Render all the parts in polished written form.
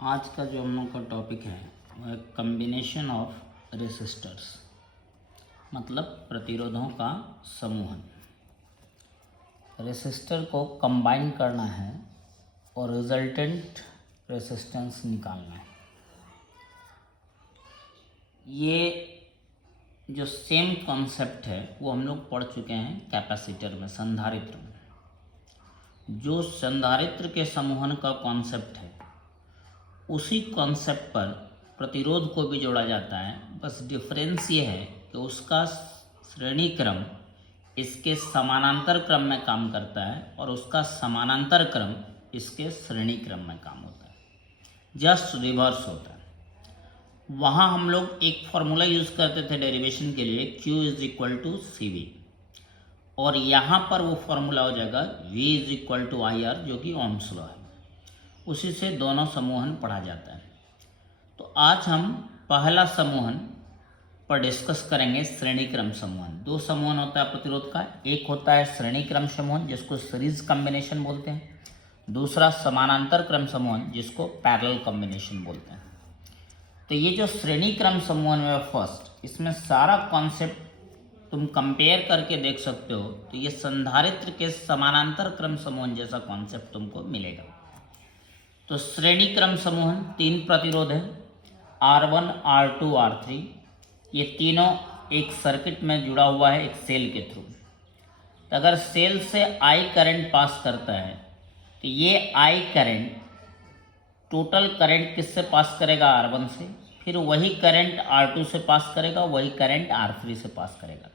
आज का जो हम लोग का टॉपिक है वह कम्बिनेशन ऑफ रेसिस्टर्स, मतलब प्रतिरोधों का समूहन। रेसिस्टर को कंबाइन करना है और रिजल्टेंट रेसिस्टेंस निकालना है। ये जो सेम कॉन्सेप्ट है वो हम लोग पढ़ चुके हैं कैपेसिटर में, संधारित्र में। जो संधारित्र के समूहन का कॉन्सेप्ट है उसी कॉन्सेप्ट पर प्रतिरोध को भी जोड़ा जाता है। बस डिफरेंस ये है कि उसका श्रेणी क्रम इसके समानांतर क्रम में काम करता है और उसका समानांतर क्रम इसके श्रेणी क्रम में काम होता है, जस्ट रिवर्स होता है। वहाँ हम लोग एक फॉर्मूला यूज़ करते थे डेरिवेशन के लिए, Q is equal to C V, और यहाँ पर वो फॉर्मूला हो जाएगा V is equal to I R, जो कि ओम्स लॉ है। उसी से दोनों समूहन पढ़ा जाता है। तो आज हम पहला समूहन पर डिस्कस करेंगे, श्रेणी क्रम समूहन। दो समूहन होता है प्रतिरोध का, एक होता है श्रेणी क्रम समूहन जिसको सीरीज कॉम्बिनेशन बोलते हैं, दूसरा समानांतर क्रम समूहन जिसको पैरेलल कॉम्बिनेशन बोलते हैं। तो ये जो श्रेणी क्रम समूहन है फर्स्ट, इसमें सारा कॉन्सेप्ट तुम कंपेयर करके देख सकते हो। तो ये संधारित्र के समानांतर क्रम समूहन जैसा कॉन्सेप्ट तुमको मिलेगा। तो श्रेणी क्रम समूहन तीन प्रतिरोध है, R1, R2, R3। ये तीनों एक सर्किट में जुड़ा हुआ है एक सेल के थ्रू। तो अगर सेल से I करंट पास करता है तो ये I करंट टोटल करंट किससे पास करेगा? R1 से। फिर वही करंट R2 से पास करेगा, वही करंट R3 से पास करेगा।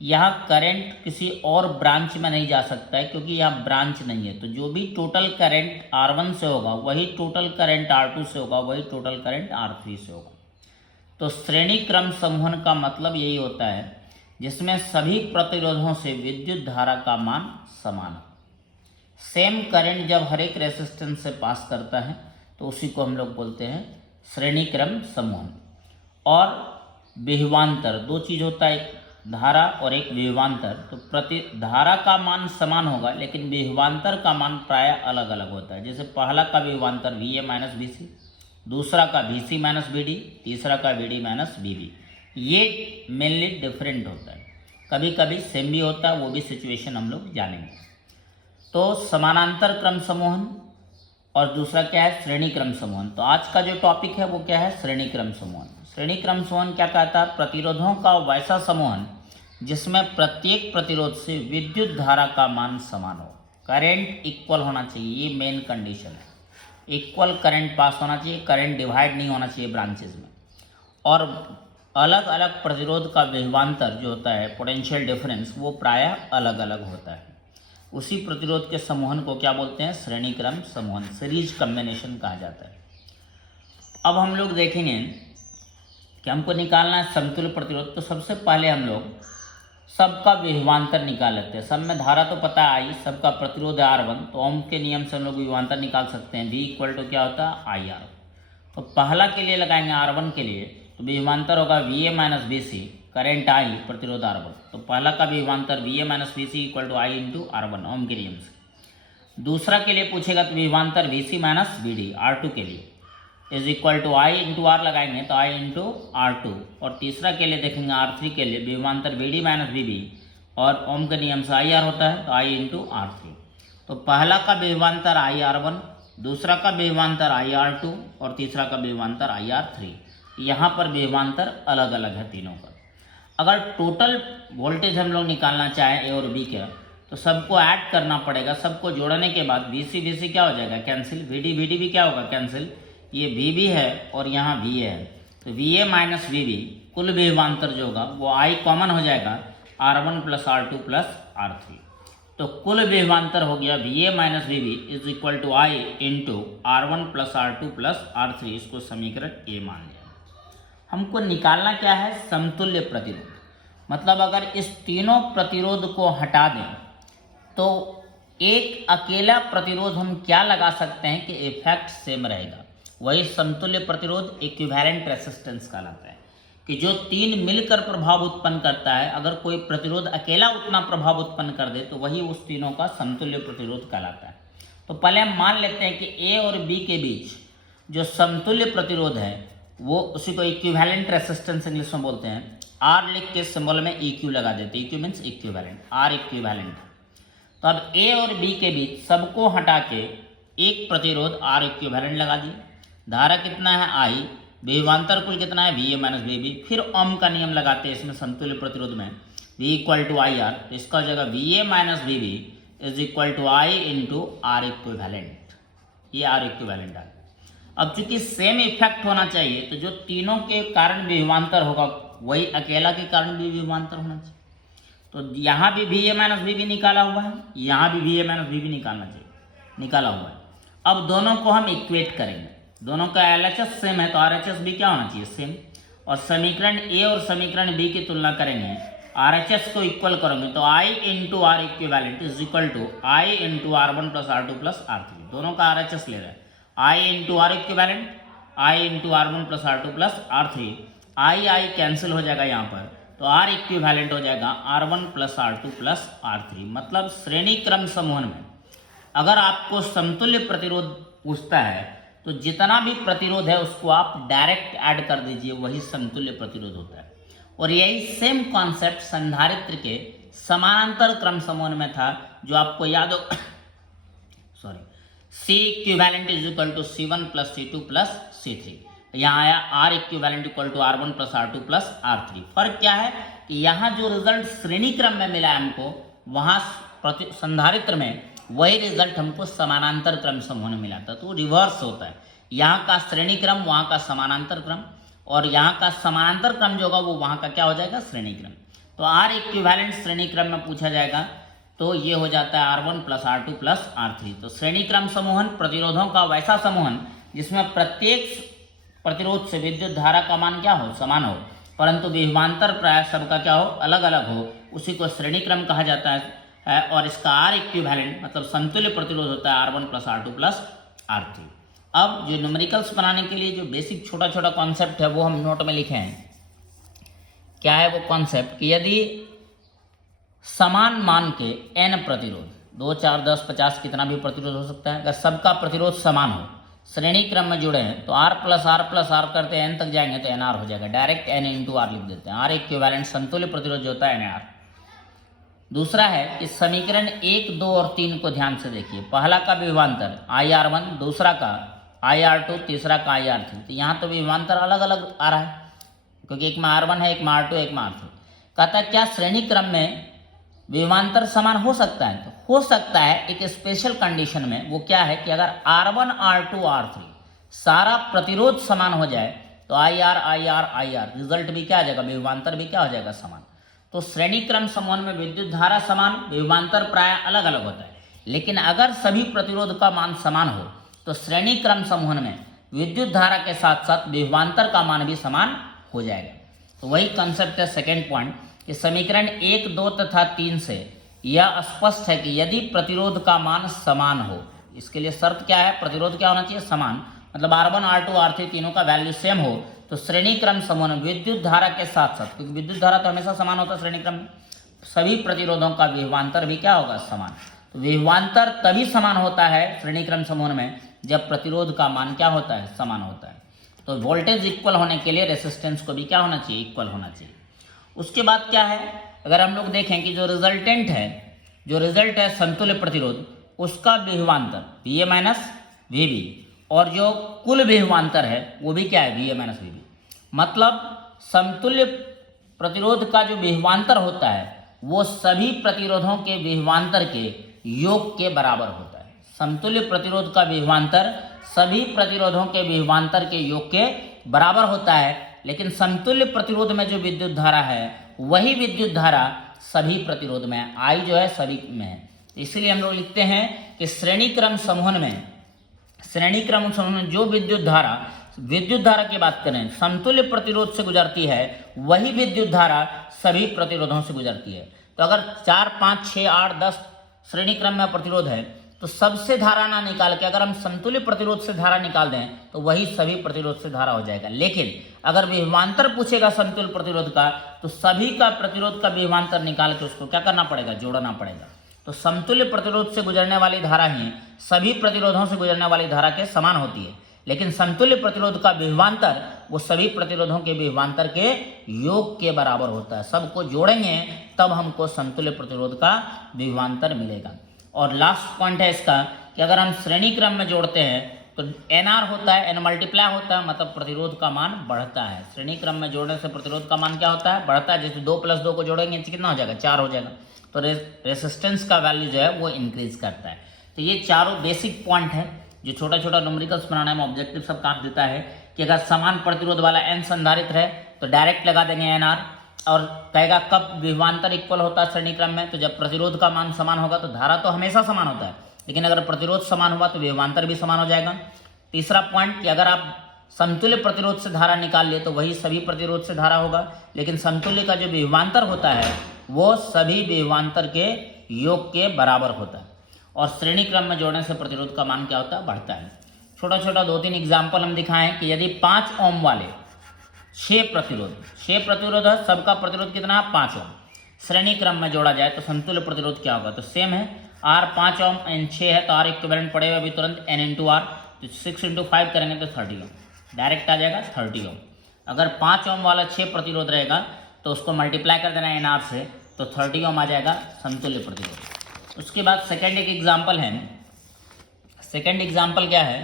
यहाँ करंट किसी और ब्रांच में नहीं जा सकता है क्योंकि यहाँ ब्रांच नहीं है। तो जो भी टोटल करंट R1 से होगा वही टोटल करंट R2 से होगा, वही टोटल करंट R3 से होगा। तो श्रेणी क्रम समूहन का मतलब यही होता है जिसमें सभी प्रतिरोधों से विद्युत धारा का मान समान है। सेम करंट जब हर एक रेसिस्टेंस से पास करता है तो उसी को हम लोग बोलते हैं श्रेणी क्रम समूहन। और विभवांतर, दो चीज़ होता है, एक धारा और एक विभवांतर। तो प्रति धारा का मान समान होगा लेकिन विभवांतर का मान प्रायः अलग अलग होता है। जैसे पहला का विभवांतर VA माइनस VC, दूसरा का VC माइनस VD, तीसरा का VD माइनस VB। ये मेनली डिफरेंट होता है, कभी कभी सेम भी होता है, वो भी सिचुएशन हम लोग जानेंगे। तो समानांतर क्रम समूहन और दूसरा क्या है? श्रेणी क्रम समूहन। तो आज का जो टॉपिक है वो क्या है? श्रेणी क्रम समूहन। श्रेणी क्रम समूहन क्या कहता है? प्रतिरोधों का वैसा समूहन जिसमें प्रत्येक प्रतिरोध से विद्युत धारा का मान समान हो, करंट इक्वल होना चाहिए, ये मेन कंडीशन है। इक्वल करंट पास होना चाहिए, करंट डिवाइड नहीं होना चाहिए ब्रांचेज में। और अलग अलग प्रतिरोध का विभवांतर जो होता है, पोटेंशियल डिफरेंस, वो प्रायः अलग अलग होता है। उसी प्रतिरोध के समूहन को क्या बोलते हैं? श्रेणी क्रम समूहन, सीरीज कॉम्बिनेशन कहा जाता है। अब हम लोग देखेंगे कि हमको निकालना है समतुल्य प्रतिरोध। तो सबसे पहले हम लोग सबका विभवांतर निकाल लेते हैं। सब में धारा तो पता है I, सबका प्रतिरोध है R1, तो ओम के नियम से हम लोग विभवांतर निकाल सकते हैं। V इक्वल टू क्या होता है? IR। तो पहला के लिए लगाएंगे R1 के लिए, तो विभवांतर होगा VA minus VC, current I, प्रतिरोध R1। तो पहला का विभवांतर VA minus VC equal to I into R1 Ohm के नियम से। दूसरा के लिए पूछेगा तो विभवांतर VC माइनस VD R2 के लिए is equal to I into R लगाएंगे तो I इंटू R2। और तीसरा के लिए देखेंगे R3 के लिए विभवांतर VD माइनस VB, और ओम के नियम से IR होता है तो I इंटू R3। तो पहला का विभवांतर IR1, दूसरा का विभवांतर IR2 और तीसरा का विभवांतर IR3। यहाँ पर विभवांतर अलग अलग है तीनों का। अगर टोटल वोल्टेज हम लोग निकालना चाहें A और B का, तो सबको ऐड करना पड़ेगा। सबको जोड़ने के बाद VC VC क्या हो जाएगा? कैंसिल। VD VD भी क्या होगा? कैंसिल। ये VB है और यहाँ VA है, तो VA माइनस VB कुल विभवांतर जो होगा वो I कॉमन हो जाएगा, R1 plus R2 plus R3। तो कुल विभवांतर हो गया VA minus VB is equal to I into R1 plus R2 plus R3। इसको समीकरण A मान लिया। हमको निकालना क्या है? समतुल्य प्रतिरोध। मतलब अगर इस तीनों प्रतिरोध को हटा दें तो एक अकेला प्रतिरोध हम क्या लगा सकते हैं कि इफेक्ट सेम रहेगा, वही समतुल्य प्रतिरोध इक्विवेलेंट रेसिस्टेंस कहलाता है। कि जो तीन मिलकर प्रभाव उत्पन्न करता है, अगर कोई प्रतिरोध अकेला उतना प्रभाव उत्पन्न कर दे तो वही उस तीनों का समतुल्य प्रतिरोध कहलाता है। तो पहले हम मान लेते हैं कि A और B के बीच जो समतुल्य प्रतिरोध है वो उसी को इक्विवेलेंट रेसिस्टेंस इंग्लिश में बोलते हैं। आर लिख के सिंबल में EQ लगा देते हैं। EQ means equivalent, R equivalent. तो अब ए और बी के बीच सबको हटा के एक प्रतिरोध आर इक्विवेलेंट लगा दिए। धारा कितना है I, विभवांतर कुल कितना है VA माइनस VB। फिर ओम का नियम लगाते हैं इसमें समतुल्य प्रतिरोध में, V इक्वल टू IR। तो इसका हो जाएगा VA minus VB is equal to I into R equivalent. ये आर इक्विवेलेंट है। अब चूंकि सेम इफेक्ट होना चाहिए तो जो तीनों के कारण विभवांतर होगा वही अकेला के कारण भी विभवांतर होना चाहिए। तो यहाँ भी VA माइनस VB निकाला हुआ है, यहाँ भी VA माइनस VB निकालना चाहिए, निकाला हुआ है। अब दोनों को हम इक्वेट करेंगे, दोनों का LHS सेम है तो RHS भी क्या होना चाहिए, सेम। और समीकरण A और समीकरण B की तुलना करेंगे, RHS को इक्वल करोगे तो I into R equivalent is equal to I into R1 plus R2 plus R3। दोनों का RHS ले रहे हैं, I into R equivalent, I into R1 plus R2 plus R3। I cancel हो जाएगा यहाँ पर, तो R इक्विवेलेंट हो जाएगा R1 plus R2 plus R3। मतलब श्रेणी क्रम समूहन में अगर आपको समतुल्य प्रतिरोध पूछता है तो जितना भी प्रतिरोध है उसको आप डायरेक्ट ऐड कर दीजिए, वही समतुल्य प्रतिरोध होता है। और यही सेम कॉन्सेप्ट संधारित्र के समानांतर क्रम समूहन में था, जो आपको याद हो sorry C equivalent is equal to C1 plus C2 plus C3। यहाँ आया R equivalent equal to R1 plus R2 plus R3। फर्क क्या है कि यहाँ जो रिजल्ट श्रेणी क्रम में मिला है हमको, वहाँ संधारित्र में वही रिजल्ट हमको समानांतर क्रम समूह में मिला था। तो रिवर्स होता है, यहाँ का श्रेणी क्रम वहाँ का समानांतर क्रम, और यहाँ का समानांतर क्रम जो होगा वो वहाँ का क्या हो जाएगा, श्रेणी क्रम। तो R इक्विवेलेंट श्रेणी क्रम में पूछा जाएगा तो ये हो जाता है R1 plus R2 plus R3। तो श्रेणी क्रम समूहन प्रतिरोधों का वैसा समूहन जिसमें प्रत्येक प्रतिरोध से विद्युत धारा का मान क्या हो, समान हो, परंतु विभवांतर प्राय सबका क्या हो, अलग अलग हो, उसी को श्रेणी क्रम कहा जाता है। और इसका R इक्विवेलेंट मतलब समतुल्य प्रतिरोध होता है R1 plus R2 plus R3। अब जो न्यूमेरिकल्स बनाने के लिए जो बेसिक छोटा छोटा कॉन्सेप्ट है वो हम नोट में लिखे हैं। क्या है वो कॉन्सेप्ट कि यदि समान मान के n प्रतिरोध, 2 4 10 50 कितना भी प्रतिरोध हो सकता है, अगर सबका प्रतिरोध समान हो, श्रेणी क्रम में जुड़े हैं, तो R प्लस R करते हैं n तक जाएंगे तो NR हो जाएगा, डायरेक्ट n इंटू आर लिख देते हैं। R इक्विवेलेंट समतुल्य प्रतिरोध जो होता है NR। दूसरा है कि समीकरण 1 2 और 3 को ध्यान से देखिए। पहला का विभवांतर IR1, दूसरा का IR2, तीसरा का IR3। तो यहाँ तो विभवांतर अलग अलग आ रहा है क्योंकि एक में R1 है, एक में R2, एक में R3। कहता है क्या श्रेणी क्रम में विभवांतर समान हो सकता है, तो हो सकता है एक स्पेशल कंडीशन में। वो क्या है कि अगर R1 R2 R3 सारा प्रतिरोध समान हो जाए तो IR रिजल्ट भी क्या आ जाएगा, विभवांतर भी क्या हो जाएगा, समान। तो श्रेणी क्रम समूहन में विद्युत धारा समान, विभवांतर प्राय अलग अलग होता है। लेकिन अगर सभी प्रतिरोध का मान समान हो तो श्रेणी क्रम समूहन में विद्युत धारा के साथ साथ विभवांतर का मान भी समान हो जाएगा। तो वही कंसेप्ट है सेकेंड पॉइंट कि समीकरण 1 2 तथा 3 से यह स्पष्ट है कि यदि प्रतिरोध का मान समान हो, इसके लिए शर्त क्या है, प्रतिरोध क्या होना चाहिए, समान, मतलब R1 R2 R3 तीनों का वैल्यू सेम हो, तो श्रेणी क्रम समूहन विद्युत धारा के साथ साथ, क्योंकि विद्युत धारा तो हमेशा समान होता है श्रेणी क्रम में, सभी प्रतिरोधों का विभवांतर भी क्या होगा, समान। तो विभवांतर तभी समान होता है श्रेणी क्रम समूहन में जब प्रतिरोध का मान क्या होता है, समान होता है। तो वोल्टेज इक्वल होने के लिए रेसिस्टेंस को भी क्या होना चाहिए, इक्वल होना चाहिए। उसके बाद क्या है, अगर हम लोग देखें कि जो रिजल्टेंट है, जो रिजल्ट है समतुल्य प्रतिरोध, उसका विभवांतर VA माइनस VB, और जो कुल विभवांतर है वो भी क्या है, VA माइनस VB। मतलब समतुल्य प्रतिरोध का जो विभवांतर होता है वो सभी प्रतिरोधों के विभवांतर के योग के बराबर होता है। समतुल्य प्रतिरोध का विभवांतर सभी प्रतिरोधों के विभवांतर के योग के बराबर होता है, लेकिन समतुल्य प्रतिरोध में जो विद्युत धारा है वही विद्युत धारा सभी प्रतिरोध में, I जो है सभी में है। इसलिए हम लोग लिखते हैं कि श्रेणी क्रम समूहन में, श्रेणी क्रम समूहन में जो विद्युत धारा की बात करें समतुल्य प्रतिरोध से गुजरती है, वही विद्युत धारा सभी प्रतिरोधों से गुजरती है। तो अगर 4 5 6 8 10 श्रेणी क्रम में प्रतिरोध है तो सबसे धारा ना निकाल के अगर हम समतुल्य प्रतिरोध से धारा निकाल दें तो वही सभी प्रतिरोध से धारा हो जाएगा। लेकिन अगर विभवांतर पूछेगा समतुल्य प्रतिरोध का तो सभी का प्रतिरोध का विभवांतर निकाल के उसको क्या करना पड़ेगा, जोड़ना पड़ेगा। तो समतुल्य प्रतिरोध से गुजरने वाली धारा ही सभी प्रतिरोधों से गुजरने वाली धारा के समान होती है। लेकिन समतुल्य प्रतिरोध का विभवांतर वो सभी प्रतिरोधों के विभवांतर के योग के बराबर होता है। सबको जोड़ेंगे तब हमको समतुल्य प्रतिरोध का विभवांतर मिलेगा। और लास्ट पॉइंट है इसका कि अगर हम श्रेणी क्रम में जोड़ते हैं तो NR होता है, N मल्टीप्लाई होता है, मतलब प्रतिरोध का मान बढ़ता है। श्रेणी क्रम में जोड़ने से प्रतिरोध का मान क्या होता है, बढ़ता है। जैसे 2 + 2 को जोड़ेंगे तो कितना हो जाएगा, 4 हो जाएगा। तो रेसिस्टेंस का वैल्यू जो है वो इंक्रीज करता है। तो ये चारों बेसिक पॉइंट है जो छोटा छोटा न्यूमेरिकल्स बनाने में ऑब्जेक्टिव सब काम देता है कि अगर समान प्रतिरोध वाला N संधारित्र है तो डायरेक्ट लगा देंगे NR, और कहेगा कब विभवांतर इक्वल होता है श्रेणी क्रम में, तो जब प्रतिरोध का मान समान होगा। तो धारा तो हमेशा समान होता है, लेकिन अगर प्रतिरोध समान हुआ तो विभवांतर भी समान हो जाएगा। तीसरा पॉइंट कि अगर आप समतुल्य प्रतिरोध से धारा निकाल लिए तो वही सभी प्रतिरोध से धारा होगा, लेकिन समतुल्य का जो विभवांतर होता है वो सभी विभवांतर के योग के बराबर होता है। और श्रेणी क्रम में जोड़ने से प्रतिरोध का मान क्या होता है, बढ़ता है। छोटा छोटा 2-3 एग्जाम्पल हम दिखाएं कि यदि 5 ओम वाले 6 प्रतिरोध है, सबका प्रतिरोध कितना है, 5 ओम, श्रेणी क्रम में जोड़ा जाए तो समतुल्य प्रतिरोध क्या होगा, तो सेम है, R 5 ओम N 6 है तो R इक्विवेलेंट पड़ेगा अभी तुरंत N × R, तो 6 × 5 करेंगे तो 30 ओम, डायरेक्ट आ जाएगा 30 ओम। अगर 5 ओम वाला 6 प्रतिरोध रहेगा तो उसको मल्टीप्लाई कर देना है NR से, तो 30 ओम आ जाएगा समतुल्य प्रतिरोध। उसके बाद सेकेंड एक एग्जाम्पल है। सेकेंड एग्जाम्पल क्या है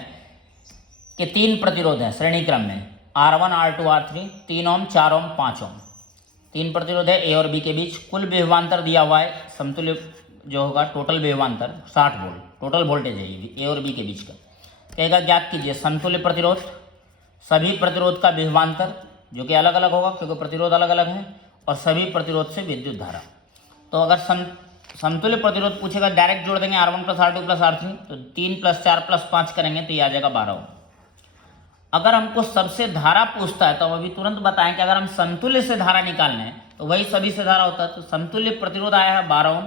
कि 3 प्रतिरोध है श्रेणी क्रम में, R1 R2 R3, 3 ओम 4 ओम 5 ओम, 3 प्रतिरोध है A और B के बीच। कुल विभवांतर दिया हुआ है, समतुल्य जो होगा टोटल विभवांतर 60 वोल्ट, टोटल वोल्टेज है ये A और B के बीच का। कहेगा ज्ञात कीजिए समतुल्य प्रतिरोध, सभी प्रतिरोध का विभवांतर जो कि अलग अलग होगा क्योंकि प्रतिरोध अलग अलग है, और सभी प्रतिरोध से विद्युत धारा। तो अगर समतुल्य प्रतिरोध पूछेगा डायरेक्ट जोड़ देंगे R1 + R2 + R3, तो 3 + 4 + 5 करेंगे तो ये आ जाएगा 12 ओम। अगर हमको सबसे धारा पूछता है तो हम अभी तुरंत बताएं कि अगर हम समतुल्य से धारा निकालना है तो वही सभी से धारा होता है। तो समतुल्य प्रतिरोध आया है 12 ओम,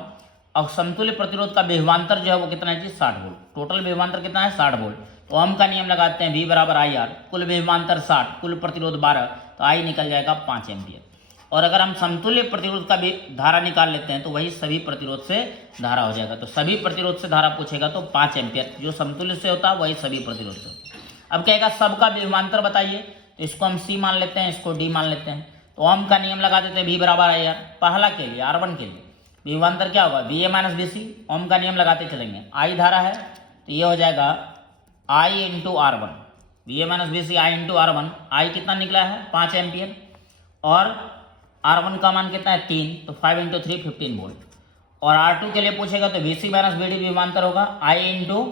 और समतुल्य प्रतिरोध का विभवांतर जो है वो कितना है जी, 60 वोल्ट। टोटल विभवांतर कितना है, 60 वोल्ट। तो ओम का नियम लगाते हैं, V = IR, कुल विभवांतर 60, कुल प्रतिरोध 12, तो I निकल जाएगा 5 एम्पियर। और अगर हम समतुल्य प्रतिरोध का भी धारा निकाल लेते हैं तो वही सभी प्रतिरोध से धारा हो जाएगा। तो सभी प्रतिरोध से धारा पूछेगा तो 5 एम्पियर जो समतुल्य से होता है वही सभी प्रतिरोध से होता है। अब कहेगा सबका विभवांतर बताइए, तो इसको हम C मान लेते हैं, इसको D मान लेते हैं। तो ओम का नियम लगा देते हैं, V = IR, पहला के लिए R1 के लिए विभवांतर क्या होगा, VA - VC, ओम का नियम लगाते चलेंगे। I धारा है तो ये हो जाएगा I × R1, VA - VC I × R1, I कितना निकला है 5 एम्पियर, और R1 का मान कितना है 3, तो 5 × 3 15 वोल्ट। और R2 के लिए पूछेगा तो VC - VD विभवांतर होगा I ×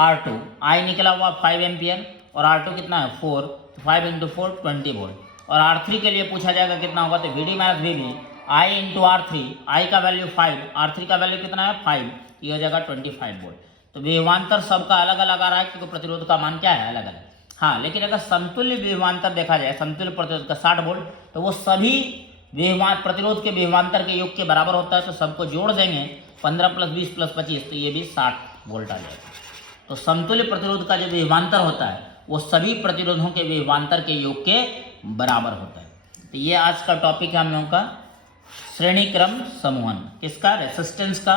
R2, I निकला हुआ 5 एम्पियर, और R2 कितना है 4, तो 5 × 4 20 वोल्ट। और R3 के लिए पूछा जाएगा कितना होगा, तो VD - VB I × R3, I का वैल्यू 5, R3 का वैल्यू कितना है 5, ये हो जाएगा 25 वोल्ट। तो विभवांतर सबका अलग अलग आ रहा है क्योंकि प्रतिरोध का मान क्या है, अलग अलग। हाँ, लेकिन अगर समतुल्य विभवांतर देखा जाए, समतुल्य प्रतिरोध का 60 वोल्ट, तो वो सभी प्रतिरोध के विभवांतर के योग के बराबर होता है। तो सबको जोड़ देंगे 15 + 20 + 25, तो ये भी 60 वोल्ट आ जाएगा। तो समतुल्य प्रतिरोध का जो विभवांतर होता है वो सभी प्रतिरोधों के विभवांतर के योग के बराबर होता है। तो ये आज का टॉपिक है हम लोगों का, श्रेणी क्रम समूहन, किसका, रेसिस्टेंस का।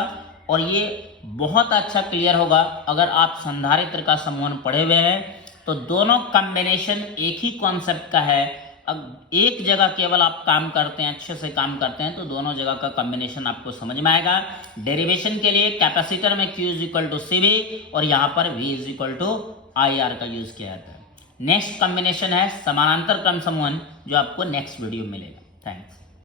और ये बहुत अच्छा क्लियर होगा अगर आप संधारित्र का समूहन पढ़े हुए हैं। तो दोनों कॉम्बिनेशन एक ही कॉन्सेप्ट का है। अब एक जगह केवल आप काम करते हैं, अच्छे से काम करते हैं, तो दोनों जगह का कॉम्बिनेशन आपको समझ में आएगा। डेरिवेशन के लिए कैपेसिटर में Q = CV और यहाँ पर V = IR का यूज किया जाता है। नेक्स्ट कॉम्बिनेशन है समानांतर क्रम समूहन, जो आपको नेक्स्ट वीडियो में मिलेगा। थैंक्स।